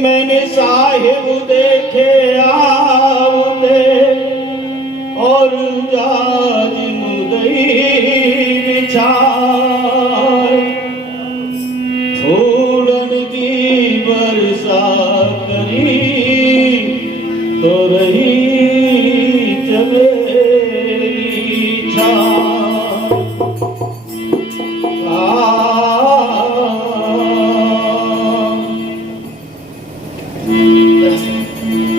मैंने साहिब देखे आवते और जाज मुदई बिछाए, फूलन की वर्षा करी तो रही चमेली छाए।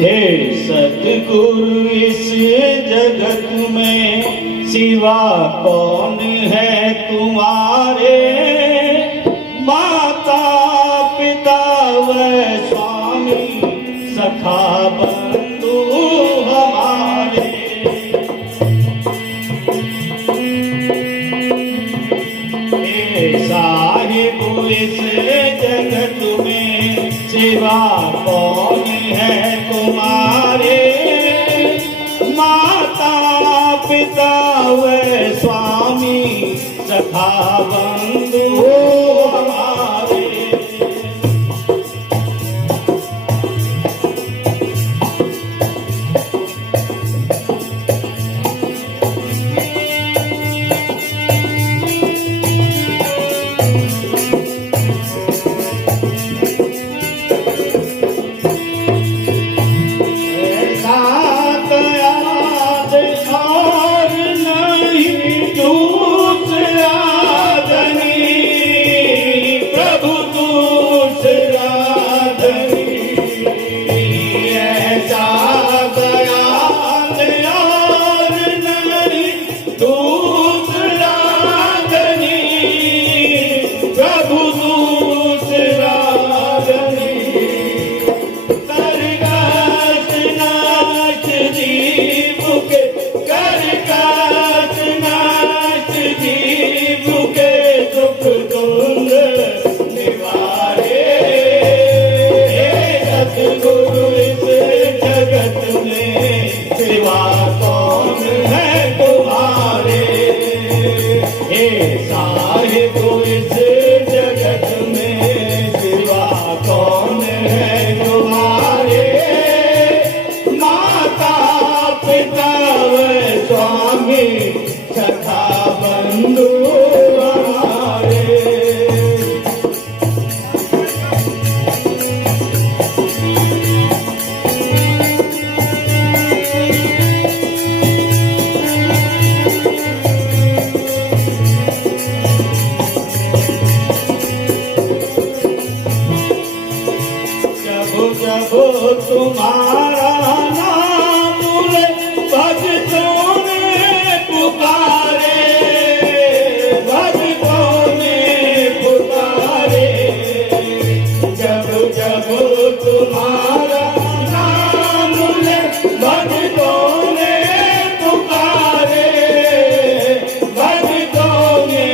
हे सतगुरु इस जगत में सिवा कौन है तुम्हारे, माता पिता व स्वामी सखा बंधु हमारे। हे साहिब इस जगत में सिवा कौन है तुम्हारे, माता पिता व स्वामी सखा बंधु हमारे। तुम्हारा नाम भक्तों ने पुकारे, भक्तों ने पुकारे। जब जब तुम्हारा नाम भक्तों ने पुकारे, भक्तों ने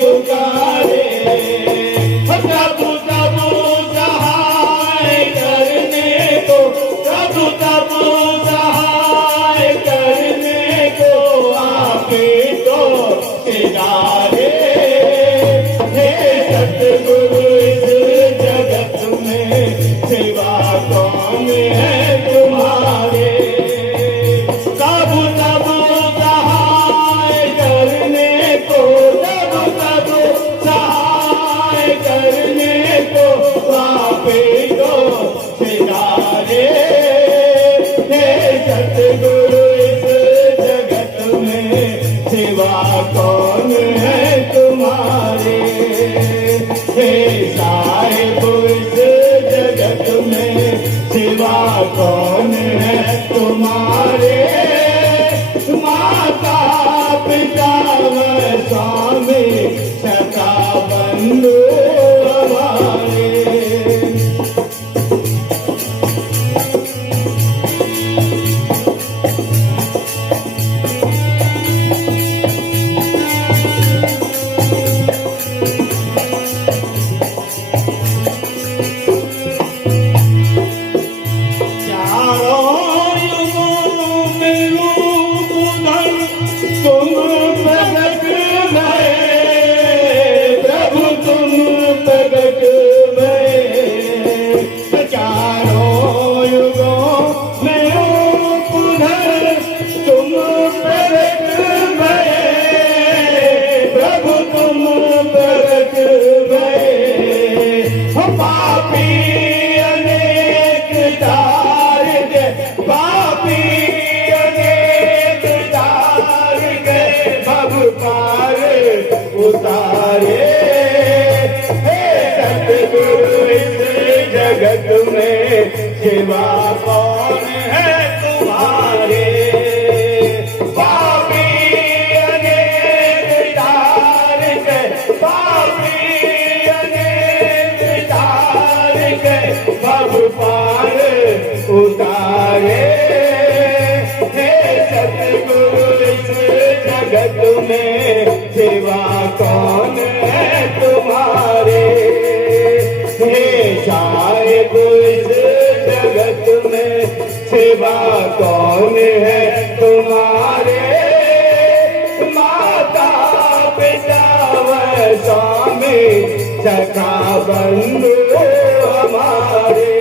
पुकारे। कौन है तुम्हारे, हे साहिब इस जगत में सिवा कौन है तुम्हारे, माता पिता व स्वामी सखा बंधु हमारे। तार के पापी अनेक तार के भव पार उतारे। हे सतगुरु इस जगत में सिवा कौन है तुम्हारे। पापी अनेक तार के पापी अनेक तार के भव पार उतारे। हे सतगुरु इस जगत में सिवा कौन है तुम्हारे। हे साहिब इस जगत में सिवा कौन है तुम्हारे। माता पिता व स्वामी सखा बंधु हमारे।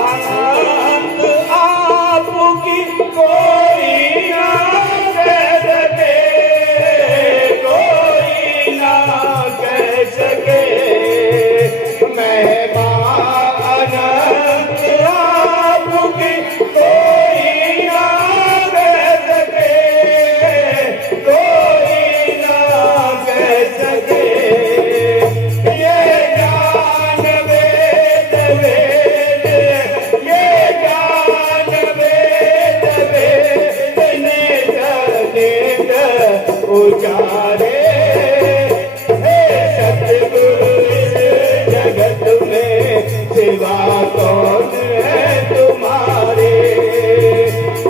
अनंत आपकी कोई ना कह सके, कोई ना कह सके। महिमा अनंत आपकी कोई ना कह सके, कोई ना कह सके। ये ज्ञान वेद वेद उचारे। हे सतगुरु इस जगत में सिवा कौन है तुम्हारे।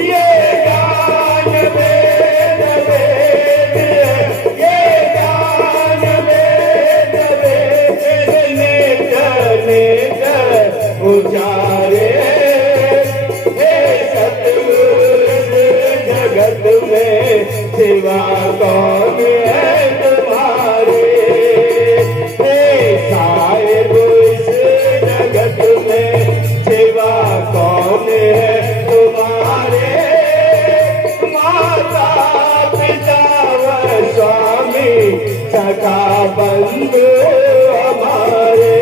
ये ज्ञान वेद वेद ये ज्ञान वेद वेद नित नित उचारे। हे सतगुरु इस जगत में सिवा कौन है तुम्हारे। हे साहिब इस जगत में सिवा कौन है तुम्हारे। माता पिता व स्वामी सखा बंधु हमारे।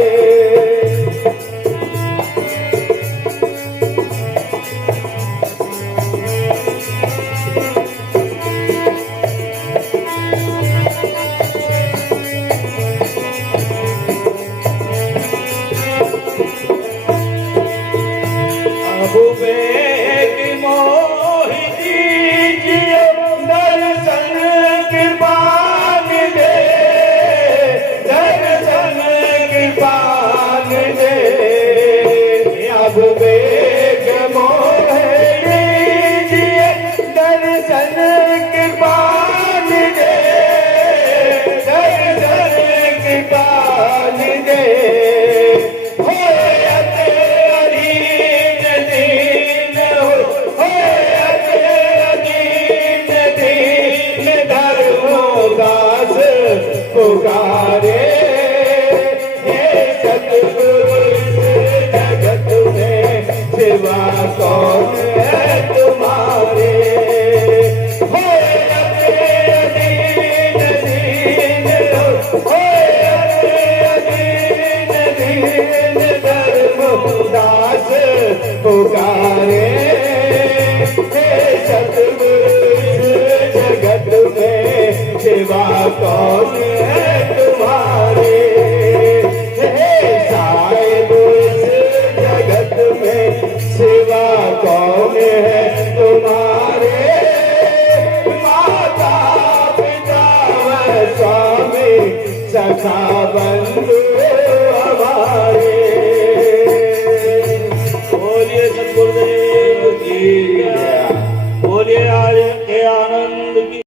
विवेक मोहि दीजिए दर्शन कृपान दे, दर्शन कृपान दे। अब विवेक मोहि दीजिए दर्शन कृपान दे, दर्शन कृपान दे। पुकारे। हे सतगुरु इस जगत में सिवा कौन है तुम्हारे। हो अधीन दीन हो अधीन दीन धर्मदास पुकारे। हे सतगुरु इस जगत में सिवा कौन है तुम्हारे। हे साहिब इस जगत में सिवा कौन है तुम्हारे। माता पिता व स्वामी सखा बंधु